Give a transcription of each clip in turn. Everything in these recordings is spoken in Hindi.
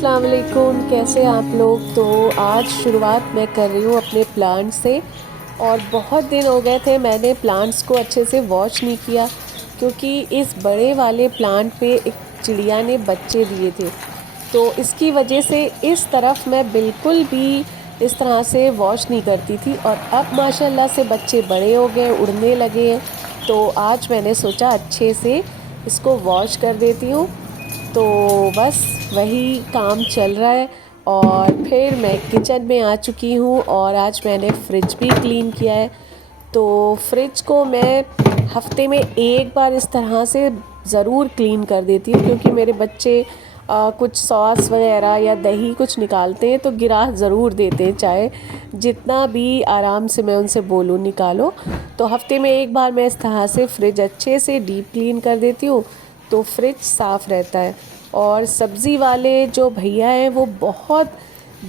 अस्सलाम वालेकुम, कैसे आप लोग। तो आज शुरुआत मैं कर रही हूँ अपने प्लांट से। और बहुत दिन हो गए थे मैंने प्लांट्स को अच्छे से वॉश नहीं किया, क्योंकि इस बड़े वाले प्लांट पे एक चिड़िया ने बच्चे दिए थे। तो इसकी वजह से इस तरफ मैं बिल्कुल भी इस तरह से वॉश नहीं करती थी, और अब माशाल्लाह से बच्चे बड़े हो गए, उड़ने लगे हैं। तो आज मैंने सोचा अच्छे से इसको वॉश कर देती हूँ। तो बस वही काम चल रहा है। और फिर मैं किचन में आ चुकी हूँ, और आज मैंने फ्रिज भी क्लीन किया है। तो फ्रिज को मैं हफ्ते में एक बार इस तरह से ज़रूर क्लीन कर देती हूँ, क्योंकि मेरे बच्चे कुछ सॉस वगैरह या दही कुछ निकालते हैं तो गिरा ज़रूर देते हैं, चाहे जितना भी आराम से मैं उनसे बोलूँ निकालो। तो हफ्ते में एक बार मैं इस तरह से फ्रिज अच्छे से डीप क्लीन कर देती हूँ, तो फ्रिज साफ़ रहता है। और सब्ज़ी वाले जो भैया हैं वो बहुत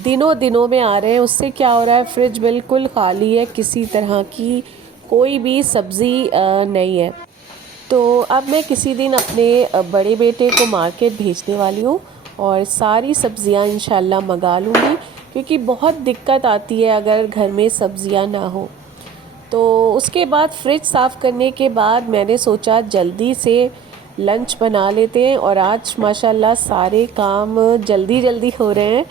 दिनों दिनों में आ रहे हैं। उससे क्या हो रहा है, फ्रिज बिल्कुल खाली है, किसी तरह की कोई भी सब्ज़ी नहीं है। तो अब मैं किसी दिन अपने बड़े बेटे को मार्केट भेजने वाली हूँ, और सारी सब्ज़ियाँ इंशाल्लाह मंगा लूँगी, क्योंकि बहुत दिक्कत आती है अगर घर में सब्ज़ियाँ ना हो। तो उसके बाद फ्रिज साफ़ करने के बाद मैंने सोचा जल्दी से लंच बना लेते हैं। और आज माशाल्लाह सारे काम जल्दी जल्दी हो रहे हैं।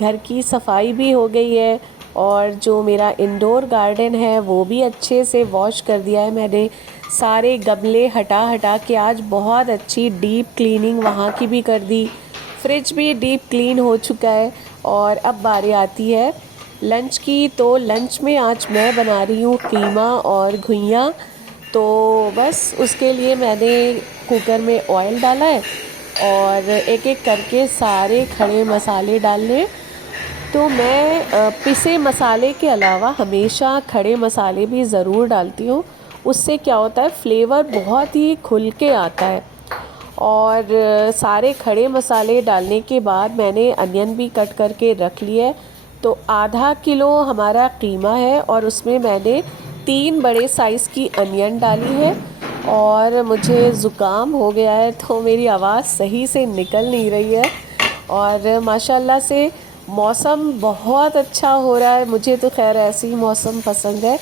घर की सफाई भी हो गई है, और जो मेरा इंडोर गार्डन है वो भी अच्छे से वॉश कर दिया है मैंने। सारे गमले हटा हटा के आज बहुत अच्छी डीप क्लीनिंग वहाँ की भी कर दी। फ्रिज भी डीप क्लीन हो चुका है। और अब बारी आती है लंच की। तो लंच में आज मैं बना रही हूँ कीमा और घुइयाँ। तो बस उसके लिए मैंने कुकर में ऑयल डाला है, और एक एक करके सारे खड़े मसाले डालने। तो मैं पिसे मसाले के अलावा हमेशा खड़े मसाले भी ज़रूर डालती हूँ। उससे क्या होता है, फ्लेवर बहुत ही खुल के आता है। और सारे खड़े मसाले डालने के बाद मैंने अनियन भी कट करके रख लिया है। तो आधा किलो हमारा कीमा है, और उसमें मैंने 3 बड़े साइज़ की अनियन डाली है। और मुझे ज़ुकाम हो गया है, तो मेरी आवाज़ सही से निकल नहीं रही है। और माशाल्लाह से मौसम बहुत अच्छा हो रहा है। मुझे तो खैर ऐसे ही मौसम पसंद है।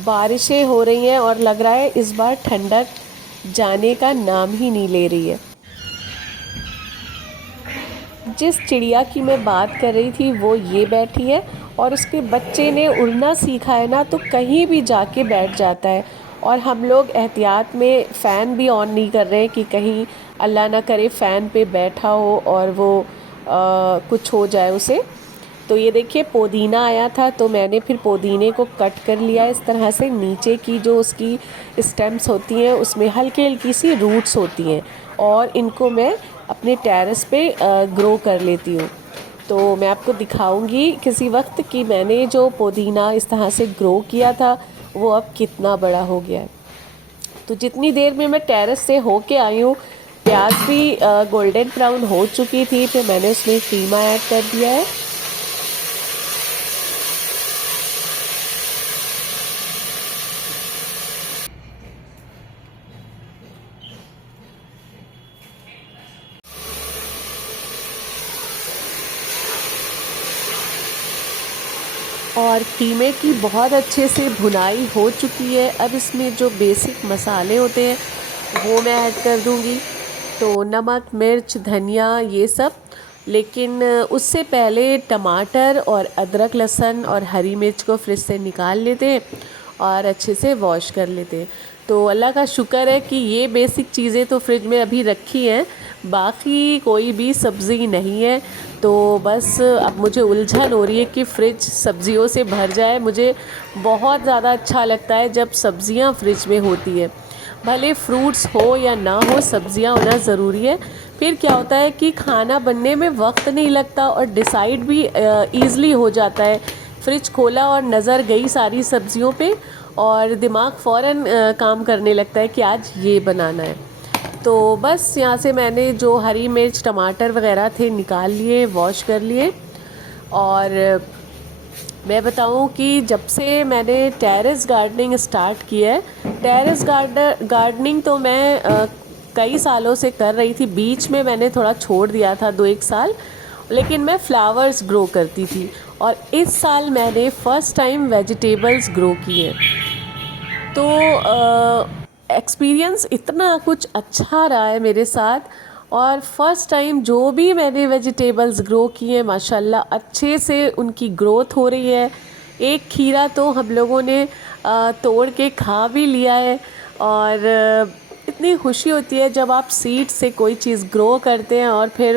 बारिशें हो रही हैं, और लग रहा है इस बार ठंडक जाने का नाम ही नहीं ले रही है। जिस चिड़िया की मैं बात कर रही थी वो ये बैठी है, और उसके बच्चे ने उड़ना सीखा है ना, तो कहीं भी जाके बैठ जाता है। और हम लोग एहतियात में फ़ैन भी ऑन नहीं कर रहे हैं, कि कहीं अल्लाह ना करे फ़ैन पे बैठा हो और वो कुछ हो जाए उसे। तो ये देखिए पुदीना आया था, तो मैंने फिर पुदीने को कट कर लिया इस तरह से। नीचे की जो उसकी स्टेम्स होती हैं उसमें हल्की हल्की सी रूट्स होती हैं, और इनको मैं अपने टेरेस पे ग्रो कर लेती हूँ। तो मैं आपको दिखाऊंगी किसी वक्त कि मैंने जो पुदीना इस तरह से ग्रो किया था वो अब कितना बड़ा हो गया है। तो जितनी देर में मैं टेरेस से होके आई हूँ, प्याज भी गोल्डन ब्राउन हो चुकी थी। फिर मैंने उसमें कीमा ऐड कर दिया है। और कीमे की बहुत अच्छे से भुनाई हो चुकी है। अब इसमें जो बेसिक मसाले होते हैं वो मैं ऐड कर दूंगी। तो नमक, मिर्च, धनिया, ये सब। लेकिन उससे पहले टमाटर और अदरक, लहसुन और हरी मिर्च को फ्रिज से निकाल लेते हैं, और अच्छे से वॉश कर लेते हैं। तो अल्लाह का शुक्र है कि ये बेसिक चीज़ें तो फ्रिज में अभी रखी हैं, बाकी कोई भी सब्ज़ी नहीं है। तो बस अब मुझे उलझन हो रही है कि फ्रिज सब्ज़ियों से भर जाए। मुझे बहुत ज़्यादा अच्छा लगता है जब सब्ज़ियां फ्रिज में होती है। भले फ्रूट्स हो या ना हो, सब्ज़ियां होना ज़रूरी है। फिर क्या होता है कि खाना बनने में वक्त नहीं लगता, और डिसाइड भी ईज़िली हो जाता है। फ्रिज खोला और नज़र गई सारी सब्ज़ियों पे, और दिमाग फ़ौरन काम करने लगता है कि आज ये बनाना है। तो बस यहाँ से मैंने जो हरी मिर्च, टमाटर वगैरह थे निकाल लिए, वॉश कर लिए। और मैं बताऊँ कि जब से मैंने टेरेस गार्डनिंग स्टार्ट की है, टेरेस गार्डनिंग तो मैं कई सालों से कर रही थी। बीच में मैंने थोड़ा छोड़ दिया था 2-1 साल। लेकिन मैं फ्लावर्स ग्रो करती थी। और इस साल मैंने फ़र्स्ट टाइम वेजिटेबल्स ग्रो किए। तो एक्सपीरियंस इतना कुछ अच्छा रहा है मेरे साथ। और फर्स्ट टाइम जो भी मैंने वेजिटेबल्स ग्रो किए माशाल्लाह अच्छे से उनकी ग्रोथ हो रही है। एक खीरा तो हम लोगों ने तोड़ के खा भी लिया है। और इतनी खुशी होती है जब आप सीड से कोई चीज़ ग्रो करते हैं और फिर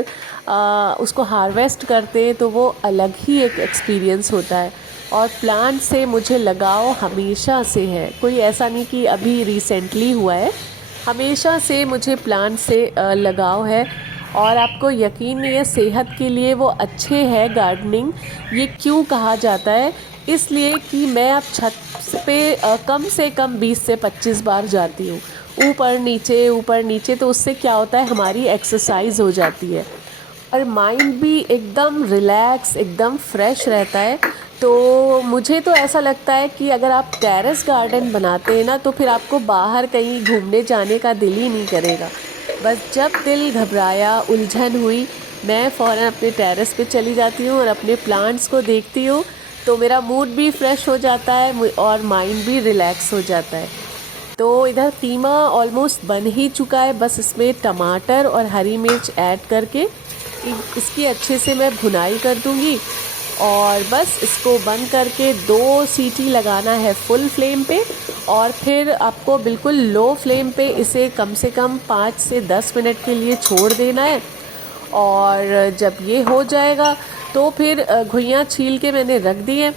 उसको हार्वेस्ट करते हैं, तो वो अलग ही एक एक्सपीरियंस होता है। और प्लांट से मुझे लगाव हमेशा से है, कोई ऐसा नहीं कि अभी रिसेंटली हुआ है, हमेशा से मुझे प्लांट से लगाव है। और आपको यकीन नहीं है, सेहत के लिए वो अच्छे हैं गार्डनिंग। ये क्यों कहा जाता है? इसलिए कि मैं अब छत पे कम से कम 20 से 25 बार जाती हूँ, ऊपर नीचे। तो उससे क्या होता है, हमारी एक्सरसाइज हो जाती है और माइंड भी एकदम रिलैक्स, एकदम फ्रेश रहता है। तो मुझे तो ऐसा लगता है कि अगर आप टेरेस गार्डन बनाते हैं ना, तो फिर आपको बाहर कहीं घूमने जाने का दिल ही नहीं करेगा। बस जब दिल घबराया, उलझन हुई, मैं फ़ौरन अपने टेरेस पे चली जाती हूँ और अपने प्लांट्स को देखती हूँ। तो मेरा मूड भी फ्रेश हो जाता है और माइंड भी रिलैक्स हो जाता है। तो इधर कीमा ऑलमोस्ट बन ही चुका है, बस इसमें टमाटर और हरी मिर्च ऐड करके इसकी अच्छे से मैं भुनाई कर दूंगी। और बस इसको बंद करके 2 सीटी लगाना है फुल फ्लेम पे। और फिर आपको बिल्कुल लो फ्लेम पे इसे कम से कम 5 से 10 मिनट के लिए छोड़ देना है। और जब ये हो जाएगा तो फिर घुइयाँ छील के मैंने रख दी है।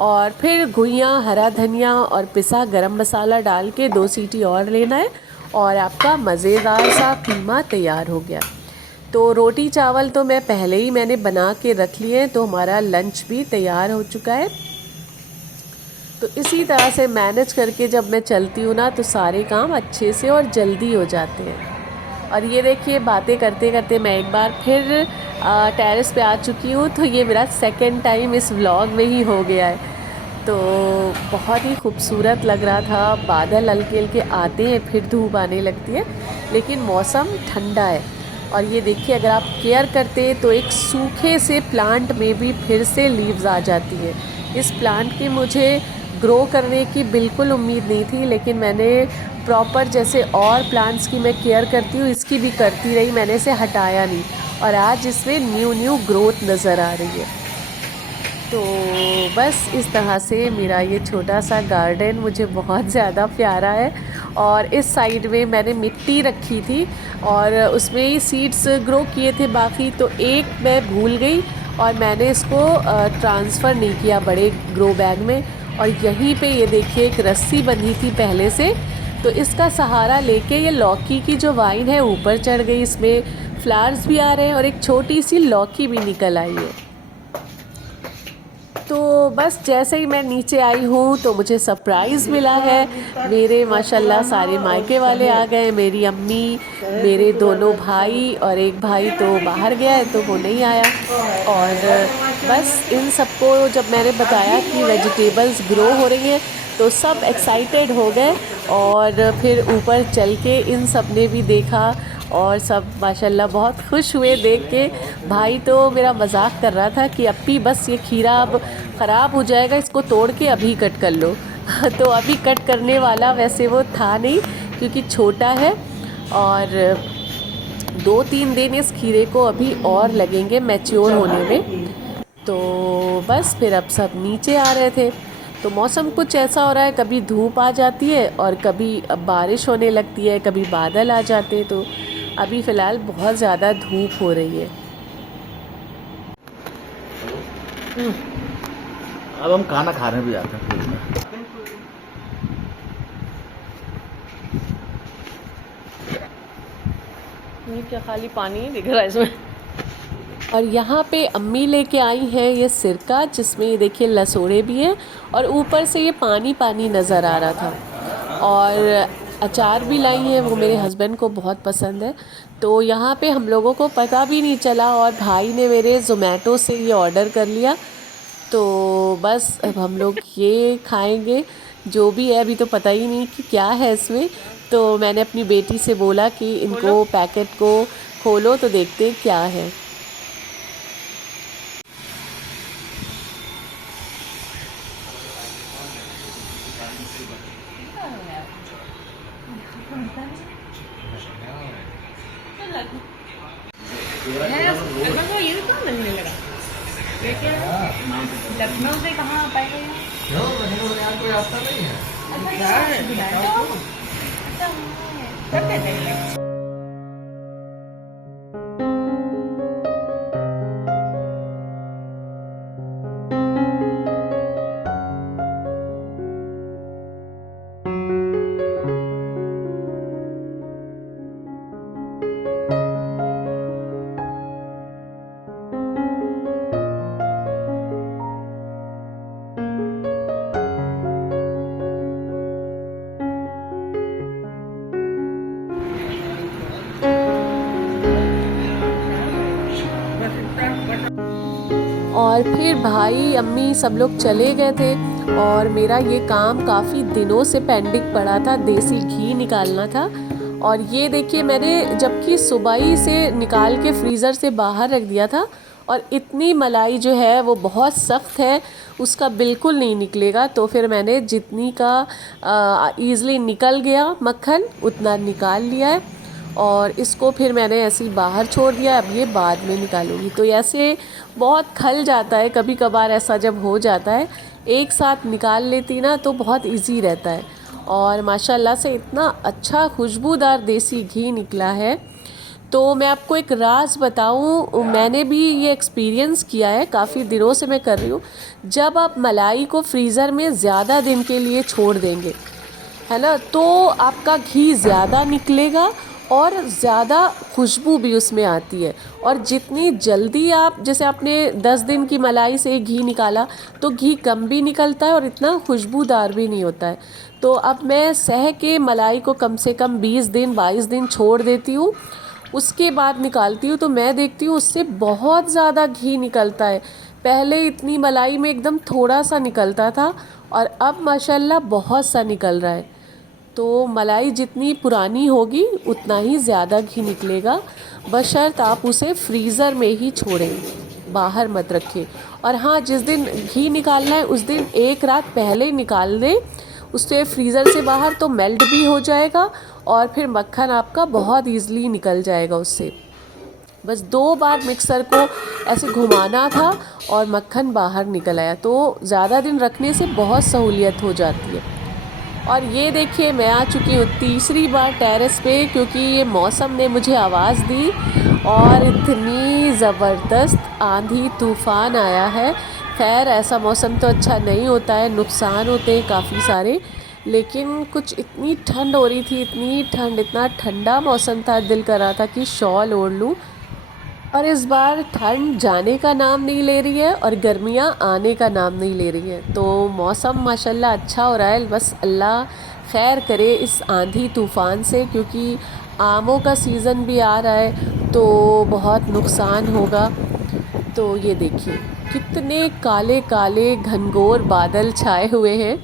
और फिर घुइयाँ, हरा धनिया और पिसा गरम मसाला डाल के 2 सीटी और लेना है और आपका मज़ेदार सा कीमा तैयार हो गया। तो रोटी चावल तो मैं पहले ही मैंने बना के रख लिए हैं, तो हमारा लंच भी तैयार हो चुका है। तो इसी तरह से मैनेज करके जब मैं चलती हूँ ना, तो सारे काम अच्छे से और जल्दी हो जाते हैं। और ये देखिए, बातें करते करते मैं एक बार फिर टेरेस पे आ चुकी हूँ। तो ये मेरा सेकंड टाइम इस व्लॉग में ही हो गया है। तो बहुत ही खूबसूरत लग रहा था, बादल हल्के हल्के आते हैं, फिर धूप आने लगती है, लेकिन मौसम ठंडा है। और ये देखिए, अगर आप केयर करते हैं तो एक सूखे से प्लांट में भी फिर से लीव्स आ जाती है। इस प्लांट की मुझे ग्रो करने की बिल्कुल उम्मीद नहीं थी, लेकिन मैंने प्रॉपर जैसे और प्लांट्स की मैं केयर करती हूँ, इसकी भी करती रही, मैंने इसे हटाया नहीं। और आज इसमें न्यू ग्रोथ नज़र आ रही है। तो बस इस तरह से मेरा ये छोटा सा गार्डन मुझे बहुत ज़्यादा प्यारा है। और इस साइड में मैंने मिट्टी रखी थी और उसमें ही सीड्स ग्रो किए थे बाकी, तो एक मैं भूल गई और मैंने इसको ट्रांसफ़र नहीं किया बड़े ग्रो बैग में। और यहीं पे ये देखिए, एक रस्सी बंधी थी पहले से, तो इसका सहारा लेके ये लौकी की जो वाइन है ऊपर चढ़ गई। इसमें फ्लावर्स भी आ रहे हैं और एक छोटी सी लौकी भी निकल आई है। तो बस जैसे ही मैं नीचे आई हूँ तो मुझे सरप्राइज़ मिला है। मेरे माशाल्लाह सारे मायके वाले आ गए, मेरी अम्मी, मेरे दोनों भाई, और एक भाई तो बाहर गया है तो वो नहीं आया। और बस इन सबको जब मैंने बताया कि वेजिटेबल्स ग्रो हो रही हैं, तो सब एक्साइटेड हो गए। और फिर ऊपर चल के इन सब ने भी देखा और सब माशाल्लाह बहुत खुश हुए देख के। भाई तो मेरा मजाक कर रहा था कि अप्पी बस ये खीरा अब ख़राब हो जाएगा, इसको तोड़ के अभी कट कर लो। तो अभी कट करने वाला वैसे वो था नहीं, क्योंकि छोटा है। और 2-3 दिन इस खीरे को अभी और लगेंगे मैच्योर होने में। तो बस फिर अब सब नीचे आ रहे थे। तो मौसम कुछ ऐसा हो रहा है, कभी धूप आ जाती है और कभी बारिश होने लगती है, कभी बादल आ जाते हैं। तो अभी फ़िलहाल बहुत ज़्यादा धूप हो रही है। अब हम खाना खाने भी जाते हैं। ये क्या खाली पानी ही दिख रहा है इसमें। और यहाँ पे अम्मी लेके आई हैं ये सिरका, जिसमें ये देखिए लसोड़े भी हैं और ऊपर से ये पानी पानी नज़र आ रहा था। और अचार भी लाई हैं, वो मेरे हस्बैंड को बहुत पसंद है। तो यहाँ पे हम लोगों को पता भी नहीं चला और भाई ने मेरे ज़ोमैटो से ये ऑर्डर कर लिया। तो बस अब हम लोग ये खाएंगे, जो भी है, अभी तो पता ही नहीं कि क्या है इसमें। तो मैंने अपनी बेटी से बोला कि इनको पैकेट को खोलो तो देखते हैं क्या है। लगने लगा लेकिन लखनऊ से कहाँ आ पाएगा यहाँ? क्यों लखनऊ में यहाँ कोई रास्ता नहीं है? अच्छा कर देते हैं। और फिर भाई अम्मी सब लोग चले गए थे और मेरा ये काम काफ़ी दिनों से पेंडिंग पड़ा था, देसी घी निकालना था। और ये देखिए मैंने जबकि सुबह ही से निकाल के फ्रीज़र से बाहर रख दिया था और इतनी मलाई जो है वो बहुत सख्त है, उसका बिल्कुल नहीं निकलेगा। तो फिर मैंने जितनी का ईज़िली निकल गया मक्खन उतना निकाल लिया है और इसको फिर मैंने ऐसे ही बाहर छोड़ दिया। अब ये बाद में निकालूंगी। तो ऐसे बहुत खल जाता है, कभी कभार ऐसा जब हो जाता है, एक साथ निकाल लेती ना तो बहुत इजी रहता है। और माशाल्लाह से इतना अच्छा खुशबूदार देसी घी निकला है। तो मैं आपको एक राज बताऊं, मैंने भी ये एक्सपीरियंस किया है, काफ़ी दिनों से मैं कर रही हूँ। जब आप मलाई को फ्रीज़र में ज़्यादा दिन के लिए छोड़ देंगे, है ना, तो आपका घी ज़्यादा निकलेगा और ज़्यादा खुशबू भी उसमें आती है। और जितनी जल्दी आप, जैसे आपने 10 दिन की मलाई से घी निकाला तो घी कम भी निकलता है और इतना खुशबूदार भी नहीं होता है। तो अब मैं सह के मलाई को कम से कम 20 दिन 22 दिन छोड़ देती हूँ, उसके बाद निकालती हूँ। तो मैं देखती हूँ उससे बहुत ज़्यादा घी निकलता है। पहले इतनी मलाई में एकदम थोड़ा सा निकलता था और अब माशाल्लाह बहुत सा निकल रहा है। तो मलाई जितनी पुरानी होगी उतना ही ज़्यादा घी निकलेगा, बशर्त आप उसे फ्रीज़र में ही छोड़ें, बाहर मत रखें। और हाँ, जिस दिन घी निकालना है उस दिन एक रात पहले ही निकाल दें उससे फ्रीज़र से बाहर, तो मेल्ट भी हो जाएगा और फिर मक्खन आपका बहुत ईज़िली निकल जाएगा उससे। बस 2 बार मिक्सर को ऐसे घुमाना था और मक्खन बाहर निकल आया। तो ज़्यादा दिन रखने से बहुत सहूलियत हो जाती है। और ये देखिए मैं आ चुकी हूँ तीसरी बार टेरेस पे, क्योंकि ये मौसम ने मुझे आवाज़ दी और इतनी ज़बरदस्त आंधी तूफ़ान आया है। खैर ऐसा मौसम तो अच्छा नहीं होता है, नुकसान होते हैं काफ़ी सारे, लेकिन कुछ इतनी ठंड हो रही थी, इतनी ठंड, इतना ठंडा मौसम था, दिल कर रहा था कि शॉल ओढ़ लूँ। और इस बार ठंड जाने का नाम नहीं ले रही है और गर्मियाँ आने का नाम नहीं ले रही हैं। तो मौसम माशाल्लाह अच्छा हो रहा है। बस अल्लाह खैर करे इस आंधी तूफ़ान से, क्योंकि आमों का सीज़न भी आ रहा है तो बहुत नुकसान होगा। तो ये देखिए कितने काले काले घनघोर बादल छाए हुए हैं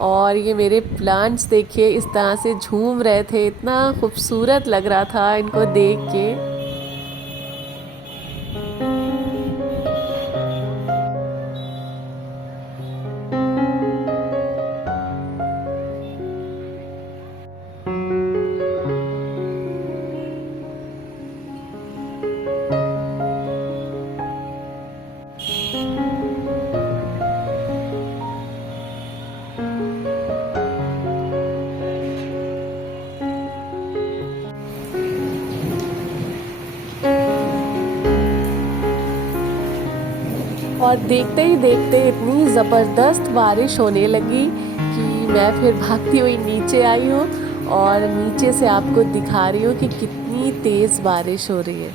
और ये मेरे प्लांट्स देखिए इस तरह से झूम रहे थे, इतना खूबसूरत लग रहा था इनको देख के। और देखते ही देखते इतनी ज़बरदस्त बारिश होने लगी कि मैं फिर भागती हुई नीचे आई हूँ और नीचे से आपको दिखा रही हूँ कि कितनी तेज़ बारिश हो रही है।